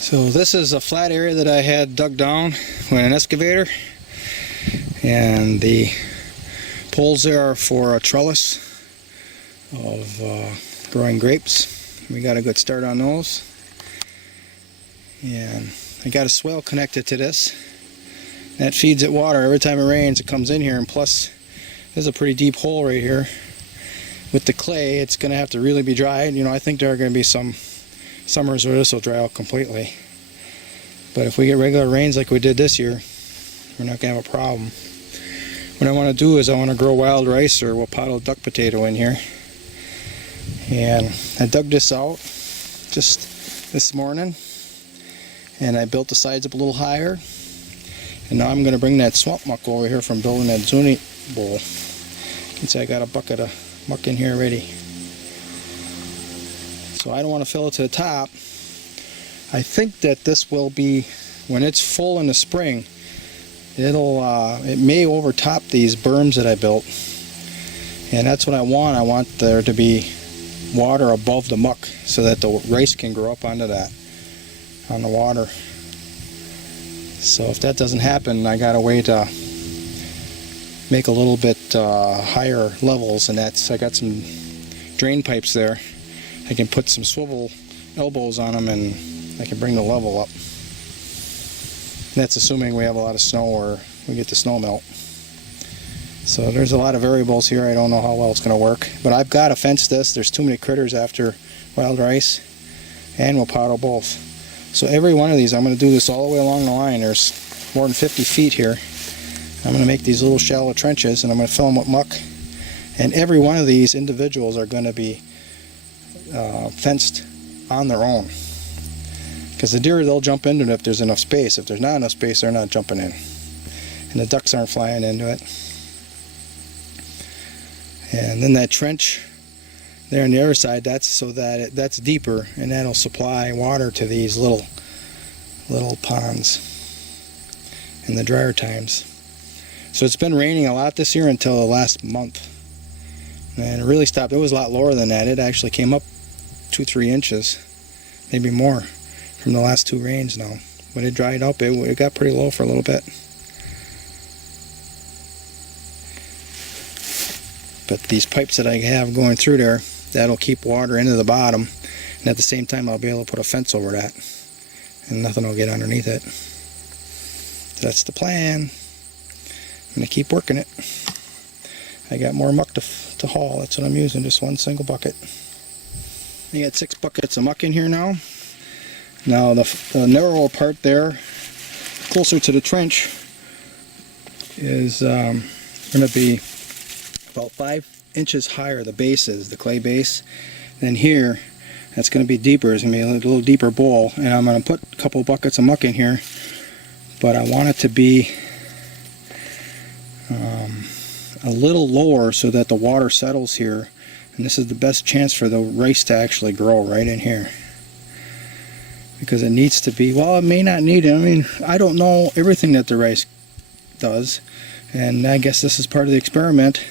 So this is a flat area that I had dug down with an excavator, and the poles there are for a trellis of growing grapes. We got a good start on those, and I got a swale connected to this that feeds it water every time it rains. It comes in here, and plus there's a pretty deep hole right here. With the clay, it's going to have to really be dried. You know, I think there are going to be some summers where this will dry out completely. But if we get regular rains like we did this year, we're not going to have a problem. What I want to do is I want to grow wild rice or Wapato duck potato in here. And I dug this out just this morning, and I built the sides up a little higher. And now I'm going to bring that swamp muck over here from building that zuni bowl. You can see I got a bucket of muck in here already. So I don't want to fill it to the top. I think that this will be, when it's full in the spring, it may overtop these berms that I built, and that's what I want. I want there to be water above the muck so that the rice can grow up onto that, on the water. So if that doesn't happen, I got a way to make a little bit higher levels, and that's, I got some drain pipes there. I can put some swivel elbows on them, and I can bring the level up. That's assuming we have a lot of snow or we get the snow melt. So there's a lot of variables here. I don't know how well it's going to work, but I've got to fence this. There's too many critters after wild rice and Wapato both. So every one of these, I'm going to do this all the way along the line. There's more than 50 feet here. I'm going to make these little shallow trenches, and I'm going to fill them with muck. And every one of these individuals are going to be fenced on their own. Because the deer, they'll jump into it if there's enough space. If there's not enough space, they're not jumping in. And the ducks aren't flying into it. And then that trench there on the other side, that's so that that's deeper, and that'll supply water to these little ponds in the drier times. So it's been raining a lot this year until the last month. And it really stopped. It was a lot lower than that. It actually came up 2-3 inches, maybe more, from the last 2 rains now. When it dried up, it got pretty low for a little bit. But these pipes that I have going through there, that'll keep water into the bottom, and at the same time I'll be able to put a fence over that, and nothing will get underneath it. So that's the plan. I'm going to keep working it. I got more muck to haul. That's what I'm using, just one single bucket. I got 6 buckets of muck in here now. Now the narrower part there, closer to the trench, is going to be about 5 inches higher. The base is, the clay base. Then here, that's going to be deeper. It's going to be a little deeper bowl, and I'm going to put a couple buckets of muck in here, but I want it to be a little lower so that the water settles here, and this is the best chance for the rice to actually grow right in here, because it needs to be, well, it may not need it. I mean, I don't know everything that the rice does, and I guess this is part of the experiment.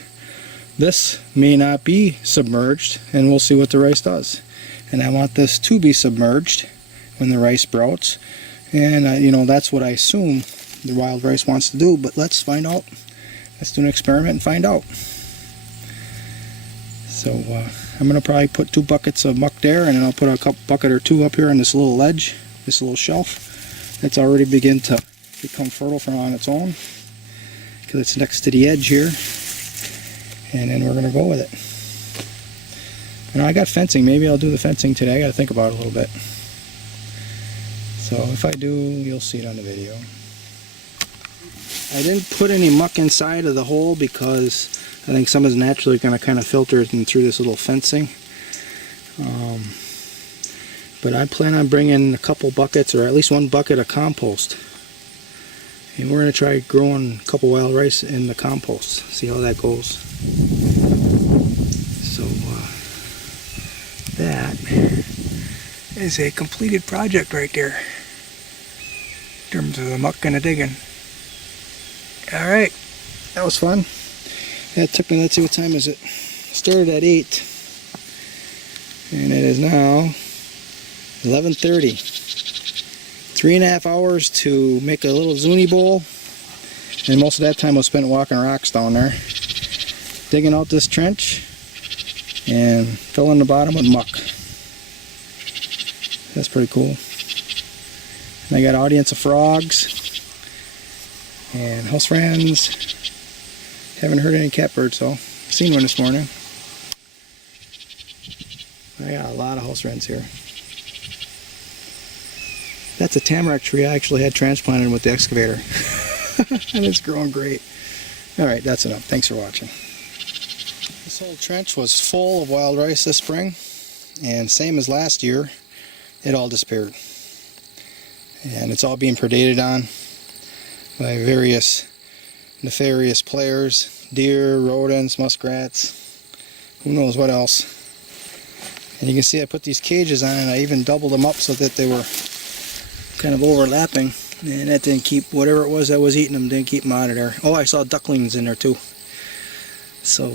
This may not be submerged, and we'll see what the rice does. And I want this to be submerged when the rice sprouts, and you know, that's what I assume the wild rice wants to do, but let's find out. Let's do an experiment and find out. So I'm going to probably put 2 buckets of muck there, and then I'll put a bucket or 2 up here on this little ledge, this little shelf. That's already begun to become fertile from on its own, because it's next to the edge here. And then we're going to go with it. And I got fencing. Maybe I'll do the fencing today. I got to think about it a little bit. So if I do, you'll see it on the video. I didn't put any muck inside of the hole because I think some is naturally going to kind of filter it in through this little fencing. But I plan on bringing a couple buckets, or at least 1 bucket of compost. And we're going to try growing a couple wild rice in the compost. See how that goes. So that is a completed project right there, in terms of the muck and the digging. Alright, that was fun. That took me, let's see, what time is it? Started at 8. And it is now 11:30. 3.5 hours to make a little zuni bowl, and most of that time was spent walking rocks down there, digging out this trench and filling the bottom with muck. That's pretty cool. And I got an audience of frogs and house friends. Haven't heard any catbirds though. Seen one this morning. I got a lot of house friends here. That's a tamarack tree I actually had transplanted with the excavator. And it's growing great. Alright, that's enough. Thanks for watching. This whole trench was full of wild rice this spring, and same as last year, it all disappeared. And it's all being predated on by various nefarious players, deer, rodents, muskrats, who knows what else. And you can see I put these cages on, and I even doubled them up so that they were kind of overlapping, and that didn't keep whatever it was that was eating them, didn't keep them out of there. Oh, I saw ducklings in there too. So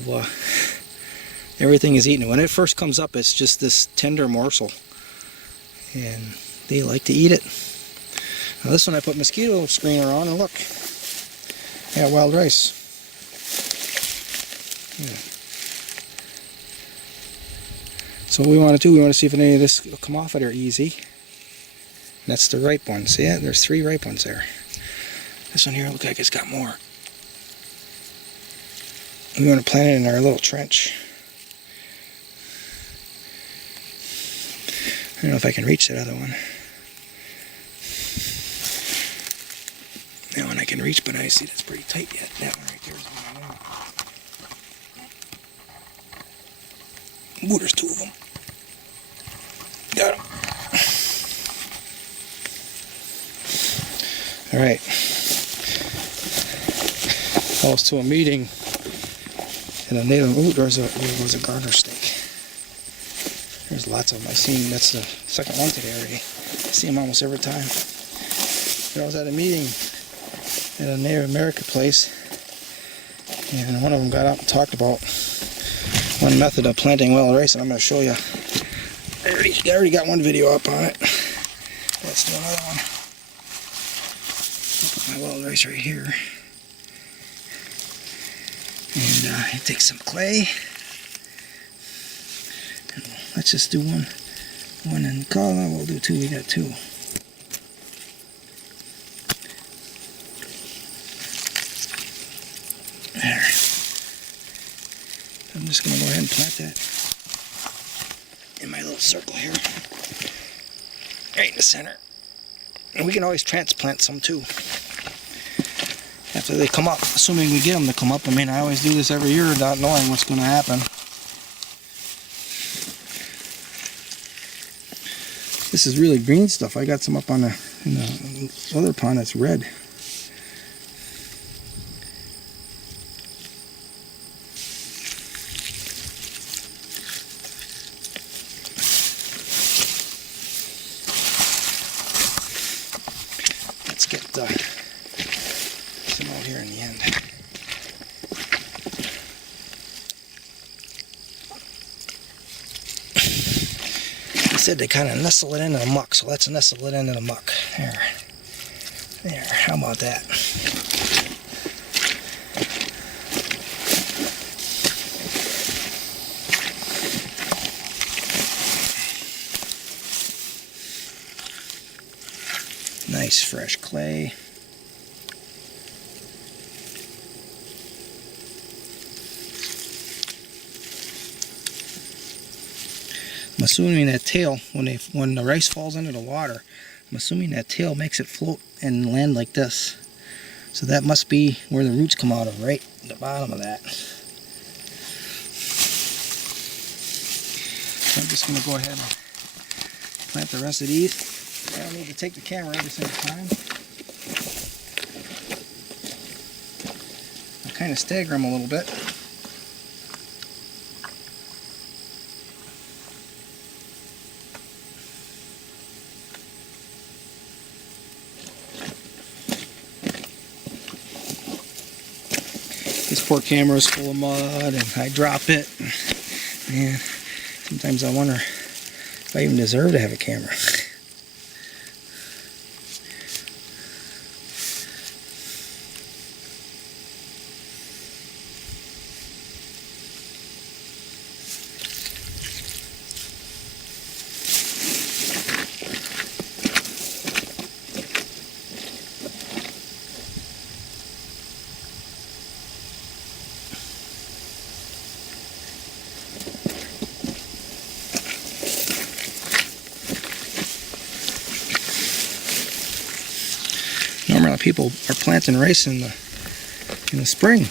everything is eaten. When it first comes up, it's just this tender morsel, and they like to eat it. Now this one I put mosquito screen around, and look, I got wild rice. Yeah. So what we want to do, we want to see if any of this will come off of there easy. And that's the ripe one. See it? There's 3 ripe ones there. This one here looks like it's got more. We want to plant it in our little trench. I don't know if I can reach that other one. That one I can reach, but I see that's pretty tight yet. That one right there is one I know. Ooh, there's 2 of them. Got them. Alright. I was to a meeting in a native. Ooh, there was a garter snake. There's lots of them. I've seen, that's the second one today already. I see them almost every time. But I was at a meeting at a Native American place, and one of them got out and talked about one method of planting wild rice, and I'm going to show you. I already got one video up on it. Let's do another one. I'll put my wild rice right here. And take some clay. And let's just do one in color. We'll do 2. We got 2. There. I'm just going to go ahead and plant that in my little circle here. Right in the center. And we can always transplant some too. After they come up, assuming we get them to come up. I mean, I always do this every year without knowing what's going to happen. This is really green stuff. I got some up on in the other pond that's red. Let's get some out here in the end. I said they kind of nestle it into the muck, so let's nestle it into the muck. There, how about that? Nice fresh clay. I'm assuming that tail, when the rice falls into the water, I'm assuming that tail makes it float and land like this. So that must be where the roots come out of, right at the bottom of that. So I'm just going to go ahead and plant the rest of these. I don't need to take the camera every single time. I kind of stagger them a little bit. This poor camera is full of mud, and I drop it. Man, sometimes I wonder if I even deserve to have a camera. people are planting rice in the spring.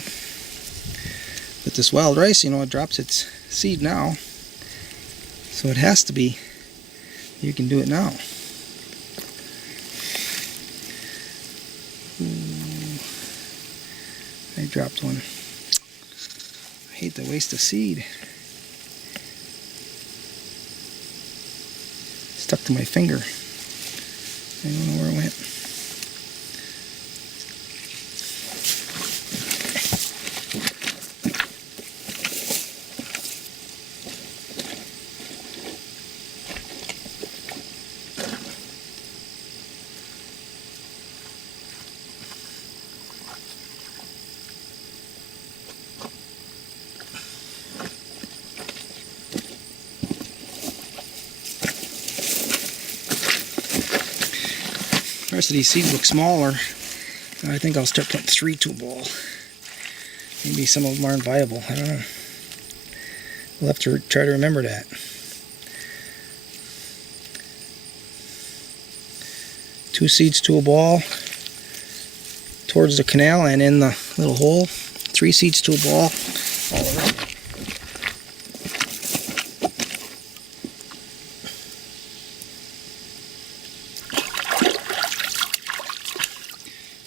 But this wild rice, you know, it drops its seed now. So it has to be, you can do it now. Ooh, I dropped one. I hate to waste a seed. Stuck to my finger. I don't know where it went. The rest of these seeds look smaller. I think I'll start putting 3 to a ball. Maybe some of them aren't viable. I don't know. We'll have to try to remember that. Two seeds to a ball towards the canal and in the little hole. 3 seeds to a ball all around.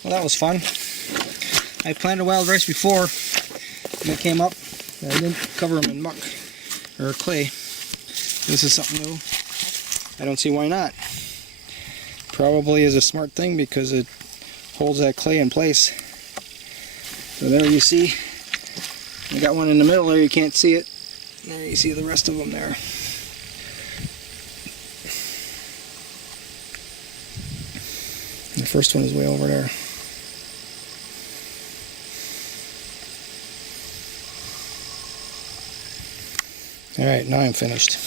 Well, that was fun. I planted wild rice before and they came up. I didn't cover them in muck or clay. This is something new. I don't see why not. Probably is a smart thing because it holds that clay in place. So there you see, I got one in the middle there, you can't see it. There you see the rest of them there. And the first one is way over there. Alright, now I'm finished.